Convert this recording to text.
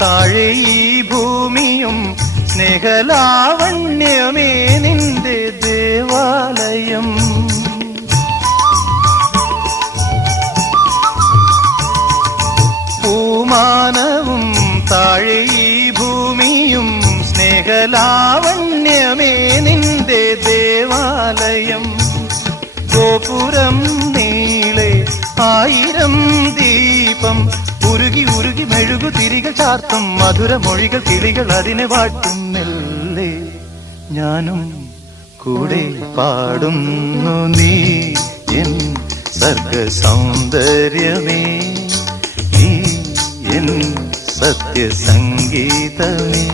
താഴെ ഈ ഭൂമിയും സ്നേഹലാവണ്യമേ നിന്റെ ദേവാലയം. പൂമാനവും താഴെ ഈ ഭൂമിയും സ്നേഹലാവണ്യമേ നിന്റെ ദേവാലയം. ഗോപുരം നീളെ 1000 ദീപം ഉരുകി ഉരുകി മെഴുകു തിരികൾ ചാർത്തും മധുരമൊഴികൾ കിളികൾ അതിനെ വാട്ടും. മെല്ലെ ഞാനും കൂടെ പാടുന്നു നീ എൻ സർഗ സൗന്ദര്യമേ, നീ എൻ സത്യസംഗീതമേ.